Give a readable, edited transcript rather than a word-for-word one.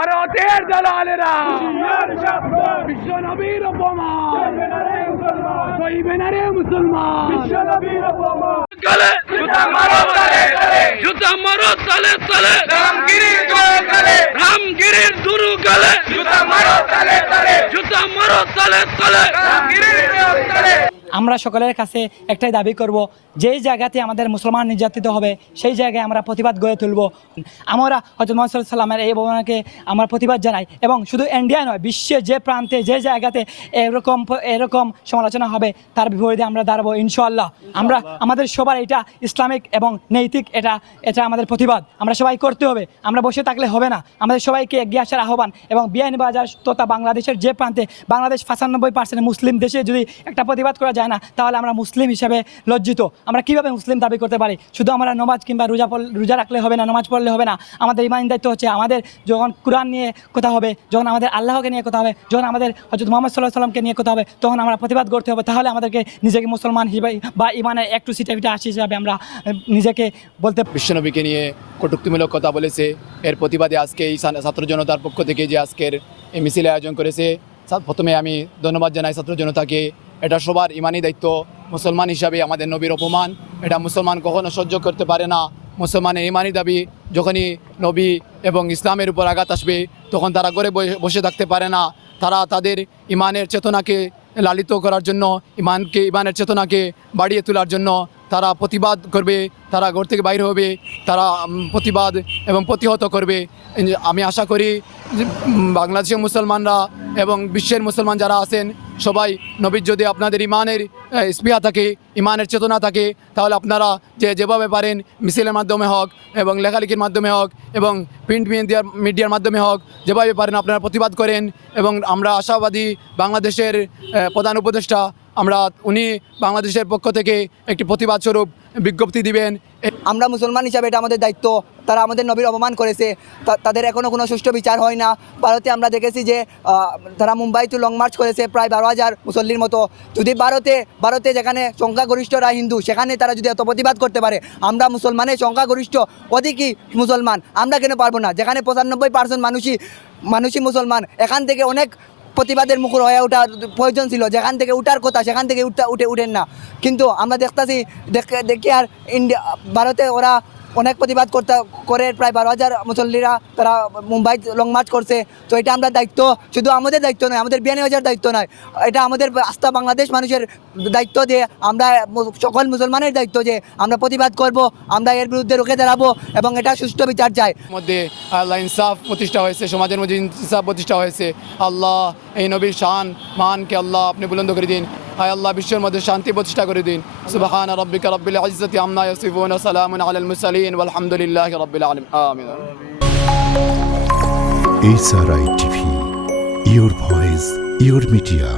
ভারতের দালালেরা বিশ্ব নবীর অপমান সইবে না রে মুসলমান। বিশ্ব নবীর অপমান গলে জুতা মারো তলে তলে, জুতা মারো তলে তলে, রামগিরির গলে রামগিরির দুরু গলে জুতা মারো তলে তলে, জুতা মারো তলে তলে, রামগিরির তলে। আমরা সকলের কাছে একটাই দাবি করব, যেই জায়গাতে আমাদের মুসলমান নির্যাতিত হবে সেই জায়গায় আমরা প্রতিবাদ গড়ে তুলব। আমরা হযরত মুহাম্মদ সাল্লাল্লাহু আলাইহি ওয়াসাল্লামের এই অবমাননাকে আমরা প্রতিবাদ জানাই এবং শুধু ইন্ডিয়া নয়, বিশ্বের যে প্রান্তে যে জায়গাতে এরকম সমালোচনা হবে তার বিপরীতে আমরা দাঁড়াবো ইনশাআল্লাহ। আমরা আমাদের সবার এটা ইসলামিক এবং নৈতিক এটা আমাদের প্রতিবাদ আমরা সবাই করতে হবে। আমরা বসে থাকলে হবে না, আমাদের সবাইকে এগিয়ে আসার আহ্বান। এবং বিয়ানীবাজার তথা বাংলাদেশের যে প্রান্তে, বাংলাদেশ 95% মুসলিম দেশে যদি একটা প্রতিবাদ করা যায় না, তাহলে আমরা মুসলিম হিসেবে লজ্জিত। আমরা কিভাবে মুসলিম দাবি করতে পারি? শুধু আমরা নামাজ কিংবা রোজা রাখলে হবে না, নামাজ পড়লে হবে না। আমাদের ইমান দায়িত্ব হচ্ছে, আমাদের যখন কোরআন নিয়ে কথা হবে, যখন আমাদের আল্লাহকে নিয়ে কথা হবে, যখন আমাদের হযরত মুহাম্মদ সাল্লাল্লাহু আলাইহি ওয়াসাল্লামকে নিয়ে কথা হবে, তখন আমরা প্রতিবাদ করতে হবে। তাহলে আমাদেরকে নিজেকে মুসলমান হিসেবে বা ইমানের একটু সিটা আসি হিসাবে আমরা নিজেকে বলতে। বিশ্বনবীকে নিয়ে কটূক্তিমূলক কথা বলেছে, এর প্রতিবাদে আজকে এই ছাত্র জনতার পক্ষ থেকে যে আজকের এই মিছিল আয়োজন করেছে, প্রথমে আমি ধন্যবাদ জানাই ছাত্র জনতাকে। এটা সবার ইমানি দায়িত্ব। মুসলমান হিসাবে আমাদের নবীর অপমান এটা মুসলমান কখনো সহ্য করতে পারে না। মুসলমানের ইমানি দাবি, যখনই নবী এবং ইসলামের উপর আঘাত আসবে তখন তারা ঘরে বসে থাকতে পারে না। তারা তাদের ইমানের চেতনাকে লালিত করার জন্য, ইমানের চেতনাকে বাড়িয়ে তোলার জন্য তারা প্রতিবাদ করবে, তারা ঘর থেকে বাইরে হবে, তারা প্রতিবাদ এবং প্রতিহত করবে। আমি আশা করি বাংলাদেশের মুসলমানরা এবং বিশ্বের মুসলমান যারা আছেন সবাই নবীর যদি আপনাদের ইমানের স্পৃহা থাকে, ইমানের চেতনা থাকে, তাহলে আপনারা যেভাবে পারেন মিছিলের মাধ্যমে হোক এবং লেখালেখির মাধ্যমে হোক এবং প্রিন্ট মিডিয়ার মাধ্যমে হোক, যেভাবে পারেন আপনারা প্রতিবাদ করেন। এবং আমরা আশাবাদী বাংলাদেশের প্রধান উপদেষ্টা উনি বাংলাদেশের পক্ষ থেকে একটি প্রতিবাদ স্বরূপ বিজ্ঞপ্তি দিবেন। আমরা মুসলমান হিসাবে এটা আমাদের দায়িত্ব। তারা আমাদের নবীর অপমান করেছে, তাদের এখনও কোনো সুষ্ঠু বিচার হয় না। ভারতে আমরা দেখেছি যে তারা মুম্বাই টু লং মার্চ করেছে প্রায় 12,000 মুসল্লির মতো। যদি ভারতে যেখানে সংখ্যাগরিষ্ঠরা হিন্দু, সেখানে তারা যদি এত প্রতিবাদ করতে পারে, আমরা মুসলমানের সংখ্যাগরিষ্ঠ অধিকই মুসলমান, আমরা কেন পারবো না? যেখানে 95% মানুষই মুসলমান, এখান থেকে অনেক প্রতিবাদের মুখর হয়ে ওঠা প্রয়োজন ছিল। যেখান থেকে উঠার কথা সেখান থেকে উঠেন না। কিন্তু আমরা দেখি আর ভারতে ওরা অনেক প্রতিবাদ করে প্রায় 12,000 মুসল্লিরা তারা মুম্বাই লং মার্চ করছে। তো এটা আমরা দায়িত্ব, শুধু আমাদের দায়িত্ব নয়, আমাদের বিয়ানীবাজার দায়িত্ব নয়, এটা আমাদের আস্থা বাংলাদেশ মানুষের দায়িত্ব যে আমরা সকল মুসলমানের দায়িত্ব যে আমরা প্রতিবাদ করব, আমরা এর বিরুদ্ধে রুখে দাঁড়াবো এবং এটা সুষ্ঠু বিচার চাই। মধ্যে আল্লাহ ইনসাফ প্রতিষ্ঠা হয়েছে, সমাজের মধ্যে ইনসাফ প্রতিষ্ঠা হয়েছে। আল্লাহ এই নবীর শান মানকে আল্লাহ আপনি বুলন্দ করে দিন। হায় আল্লাহ বিশ্বের মধ্যে শান্তি প্রতিষ্ঠা করে দিন। সুবহানা রাব্বিকা রাব্বিল ইজ্জাতি আম্মা ইয়াসিফুন, সালামুন আলাল মুরসালিন, ওয়ালহামদুলিল্লাহি রাব্বিল আলামিন। আমিন। SRI TV, your voice, your media.